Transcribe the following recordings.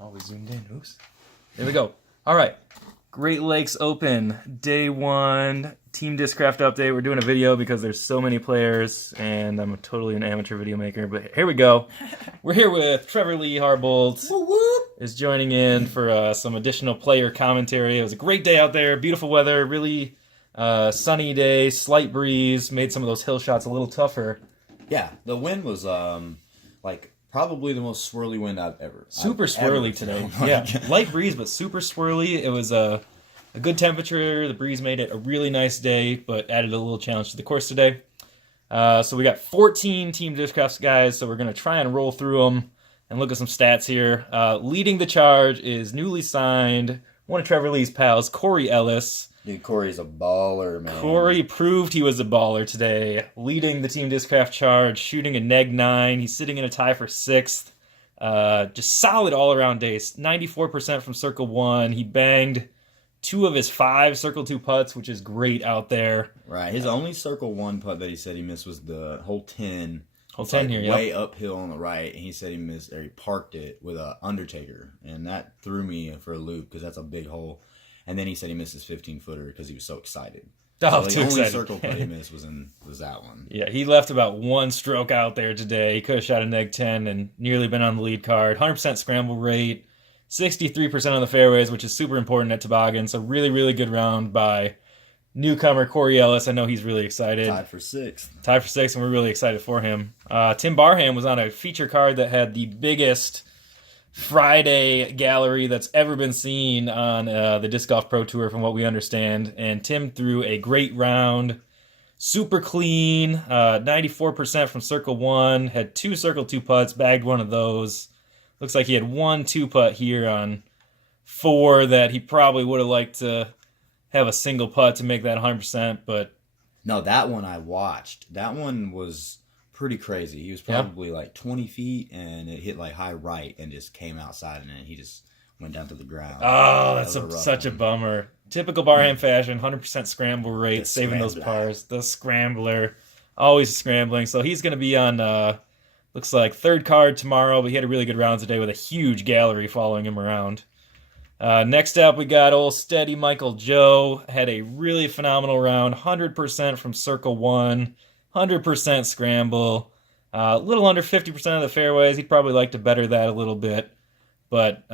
Always zoomed in. Oops. There we go. All right. Great Lakes Open, day one, Team Discraft update. We're doing a video because there's so many players, and I'm totally an amateur video maker. But here we go. We're here with Trevor Lee Harbolt. Whoop, whoop. Is joining in for some additional player commentary. It was a great day out there. Beautiful weather. Really sunny day. Slight breeze. Made some of those hill shots a little tougher. Yeah, the wind was probably the most swirly wind I've ever. Super swirly today. Yeah, light breeze, but super swirly. It was a good temperature. The breeze made it a really nice day, but added a little challenge to the course today. So we got 14 Team Discraft guys, so we're going to try and roll through them and look at some stats here. Leading the charge is newly signed, one of Trevor Lee's pals, Corey Ellis. Dude, Corey's a baller, man. Corey proved he was a baller today, leading the Team Discraft charge, shooting a neg 9. He's sitting in a tie for 6th. Just solid all-around day. 94% from Circle 1. He banged 2 of his 5 Circle 2 putts, which is great out there. Right. His only Circle 1 putt that he said he missed was the hole 10. Hole 10 here, way uphill on the right, and he said he missed, or he parked it with a Undertaker, and that threw me for a loop because that's a big hole. And then he said he missed his 15-footer because he was so excited. Oh, so too the only excited. circle putt he missed was that one. Yeah, he left about 1 stroke out there today. He could have shot a neg 10 and nearly been on the lead card. 100% scramble rate, 63% on the fairways, which is super important at Toboggan. So really, really good round by newcomer Corey Ellis. I know he's really excited. Tied for 6th. Tied for 6th, and we're really excited for him. Tim Barham was on a feature card that had the biggest Friday gallery that's ever been seen on the Disc Golf Pro Tour, from what we understand. And Tim threw a great round, super clean, 94% from Circle 1, had 2 Circle 2 putts, bagged one of those. Looks like he had 1 2-putt here on 4 that he probably would have liked to have a single putt to make that 100%, but no, that one I watched. That one was pretty crazy. He was probably like 20 feet, and it hit like high right and just came outside, and then he just went down to the ground. Oh, that's such a bummer. Typical Barham fashion, 100% scramble rate, saving those pars. The scrambler, always scrambling. So he's going to be on, looks like, 3rd card tomorrow, but he had a really good round today with a huge gallery following him around. Next up, we got old steady Michael Joe. Had a really phenomenal round, 100% from Circle 1. 100% scramble, a little under 50% of the fairways. He'd probably like to better that a little bit. But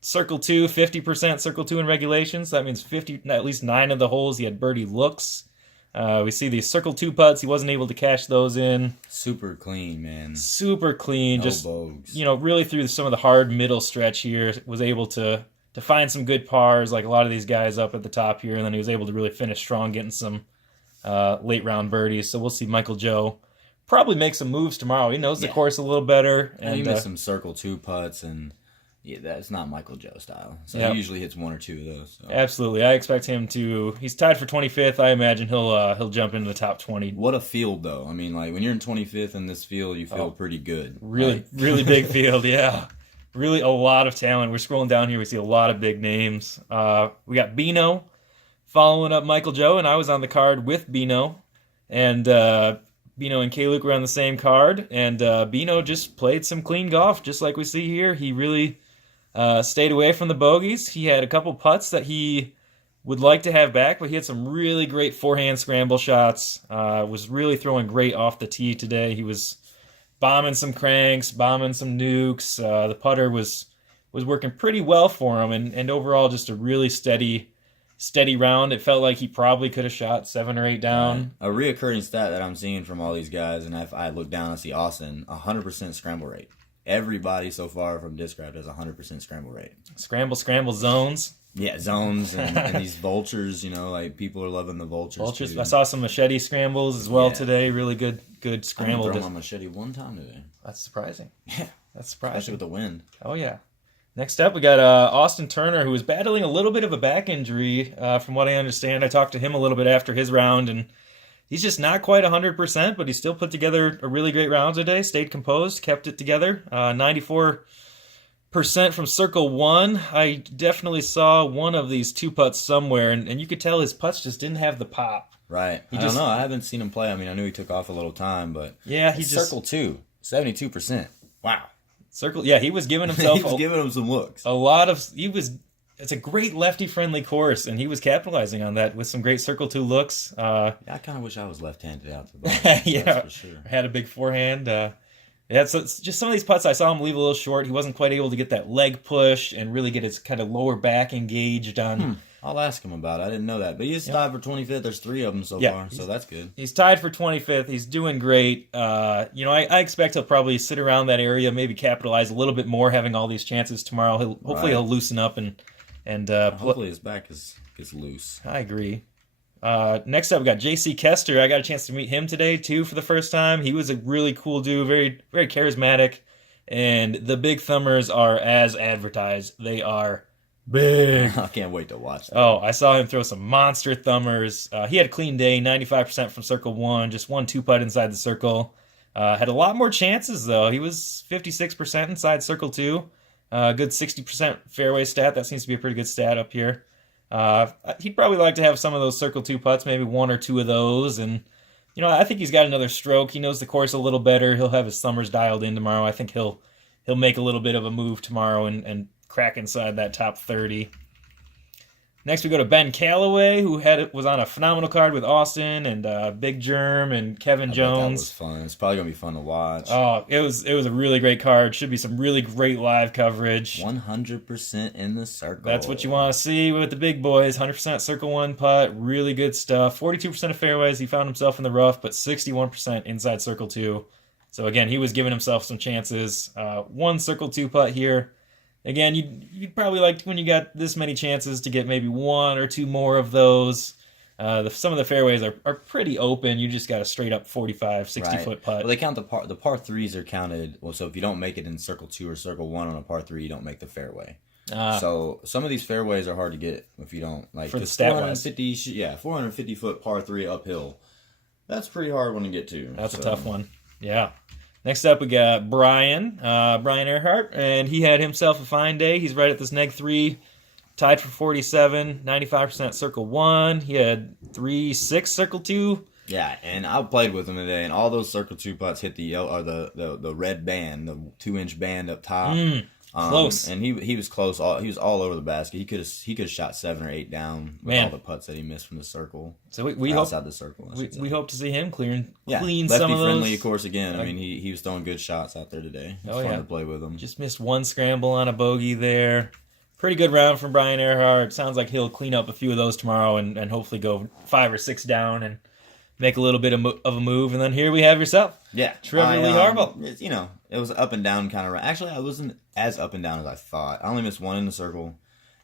Circle 2, 50% Circle 2 in regulations. So that means at least 9 of the holes he had birdie looks. We see these Circle 2 putts. He wasn't able to cash those in. Super clean, man. Super clean. No just bogues. Really through some of the hard middle stretch here, was able to find some good pars, like a lot of these guys up at the top here. And then he was able to really finish strong, getting some late round birdies. So we'll see Michael Joe probably make some moves tomorrow. He knows the course a little better. And he missed some Circle 2 putts, and yeah, that's not Michael Joe style. So he usually hits 1 or 2 of those. So. Absolutely. I expect him to. He's tied for 25th. I imagine he'll jump into the top 20. What a field, though. I mean, like when you're in 25th in this field, you feel pretty good. Really big field, yeah. Really a lot of talent. We're scrolling down here. We see a lot of big names. We got Bino following up Michael Joe, and I was on the card with Bino, and Bino and K-Luke were on the same card, and Bino just played some clean golf, just like we see here. He really stayed away from the bogeys. He had a couple putts that he would like to have back, but he had some really great forehand scramble shots. Was really throwing great off the tee today. He was bombing some cranks, bombing some nukes. The putter was working pretty well for him, and overall just a really steady round. It felt like he probably could have shot 7 or 8 down. Right. A reoccurring stat that I'm seeing from all these guys, and if I look down and see Austin, 100% scramble rate. Everybody so far from Discraft has 100% scramble rate. Scramble zones. Yeah, zones and these vultures, like people are loving the vultures. Too. I saw some machete scrambles as well today. Really good scramble. I threw my machete 1 time today. That's surprising. Yeah. That's surprising. Especially with the wind. Oh, yeah. Next up, we got Austin Turner, who was battling a little bit of a back injury, from what I understand. I talked to him a little bit after his round, and he's just not quite 100%, but he still put together a really great round today, stayed composed, kept it together. 94% from Circle 1. I definitely saw one of these 2 putts somewhere, and you could tell his putts just didn't have the pop. Right. I don't know. I haven't seen him play. I mean, I knew he took off a little time, but yeah, Circle 2, 72%. Wow. Circle, yeah, he was giving himself he was giving him some looks. a lot of. It's a great lefty-friendly course, and he was capitalizing on that with some great circle two looks. I kind of wish I was left-handed out to the ball. Yeah, that's for sure. Had a big forehand. Yeah, so it's just some of these putts I saw him leave a little short. He wasn't quite able to get that leg push and really get his kind of lower back engaged on. I'll ask him about it. I didn't know that. But he's tied for 25th. There's 3 of them so far, so that's good. He's tied for 25th. He's doing great. I expect he'll probably sit around that area, maybe capitalize a little bit more, having all these chances tomorrow. Hopefully he'll loosen up and hopefully his back gets loose. I agree. Next up, we got J.C. Kester. I got a chance to meet him today, too, for the first time. He was a really cool dude, very, very charismatic. And the big thumbers are as advertised. They are big. I can't wait to watch that. Oh, I saw him throw some monster thumbers. He had a clean day, 95% from circle one, just 1 2-putt inside the circle. Had a lot more chances, though. He was 56% inside circle two. Good 60% fairway stat. That seems to be a pretty good stat up here. He'd probably like to have some of those circle two putts, maybe 1 or 2 of those. And, I think he's got another stroke. He knows the course a little better. He'll have his thumbers dialed in tomorrow. I think he'll make a little bit of a move tomorrow and crack inside that top 30. Next, we go to Ben Calloway, who was on a phenomenal card with Austin and Big Germ and Kevin Jones. That was fun. It's probably gonna be fun to watch. Oh, it was a really great card. Should be some really great live coverage. 100% in the circle. That's what you want to see with the big boys. 100% circle one putt, really good stuff. 42% of fairways. He found himself in the rough, but 61% inside circle two. So again, he was giving himself some chances. 1 circle two putt here. Again, you'd probably like when you got this many chances to get maybe 1 or 2 more of those. Some of the fairways are pretty open. You just got a straight up 45, 60-foot putt. Well, they count the par threes are counted. Well, so if you don't make it in circle 2 or circle 1 on a par 3, you don't make the fairway. So some of these fairways are hard to get if you don't like for the stat 450-foot par 3 uphill. That's pretty hard one to get to. That's a tough one. Yeah. Next up, we got Brian Earhart, and he had himself a fine day. He's right at this neg 3, tied for 47, 95% circle 1. He had 3-6 circle 2. Yeah, and I played with him today, and all those circle 2 putts hit the red band, the 2-inch band up top. Close. And he was close. He was all over the basket. He could have shot 7 or 8 down with all the putts that he missed from the circle. So we outside the circle. We hope to see him clean some of those. Lefty friendly, of course. Again, I mean he was throwing good shots out there today. It was fun to play with him. Just missed 1 scramble on a bogey there. Pretty good round from Brian Earhart. Sounds like he'll clean up a few of those tomorrow and hopefully go 5 or 6 down and make a little bit of a move. And then here we have yourself. Yeah. Trevor Lee Harbaugh. It was up and down kind of. Actually, I wasn't as up and down as I thought. I only missed 1 in the circle.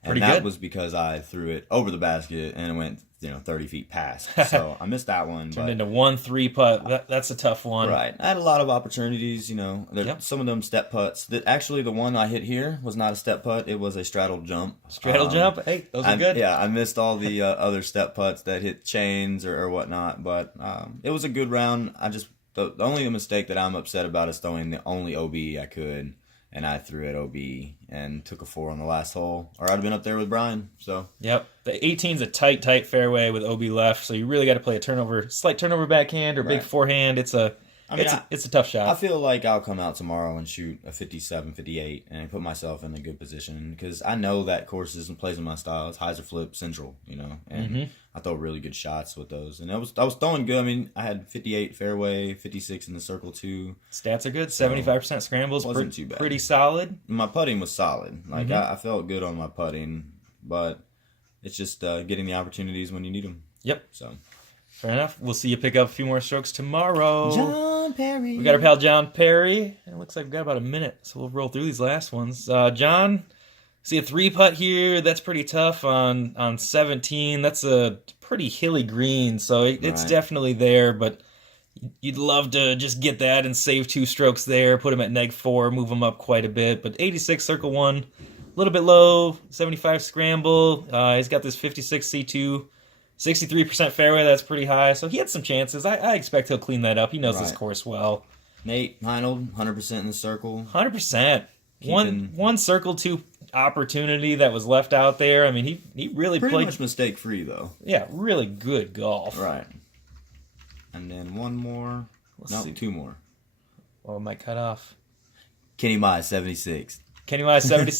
And that was because I threw it over the basket and it went 30 feet past. So I missed that one. Turned into 1-3 putt. That's a tough one. Right. I had a lot of opportunities, some of them step putts. Actually, the one I hit here was not a step putt. It was a straddle jump. Straddle jump? Hey, those are good. Yeah, I missed all the other step putts that hit chains or whatnot. But it was a good round. The only mistake that I'm upset about is throwing the only OB I could. And I threw it OB and took a 4 on the last hole. Or I'd have been up there with Brian. So yep. The 18's a tight fairway with OB left. So you really got to play a slight turnover backhand or big forehand. It's a tough shot. I feel like I'll come out tomorrow and shoot a 57, 58 and put myself in a good position. Because I know that course isn't plays in my style. It's hyzer flip central, And I throw really good shots with those. And I was throwing good. I mean, I had 58 fairway, 56 in the circle too. Stats are good. 75% scrambles. Wasn't too bad. Pretty solid. My putting was solid. Like I felt good on my putting, but it's just getting the opportunities when you need them. Yep. So fair enough. We'll see you pick up a few more strokes tomorrow. John Perry. We got our pal John Perry. It looks like we've got about a minute, so we'll roll through these last ones. John, see a 3-putt here. That's pretty tough on 17. That's a pretty hilly green, so it's definitely there, but you'd love to just get that and save 2 strokes there, put him at neg 4, move him up quite a bit. But 86 circle 1, a little bit low, 75 scramble. He's got this 56 C2. 63% fairway, that's pretty high. So he had some chances. I expect he'll clean that up. He knows this course well. Nate Heinold, 100% in the circle. 100%. One circle 2 opportunity that was left out there. I mean, he really pretty played much mistake free though. Yeah, really good golf. Right. And then one more. Let's see. 2 more. Well, it might cut off. Kenny Mize, 76. Kenny Mize, 76.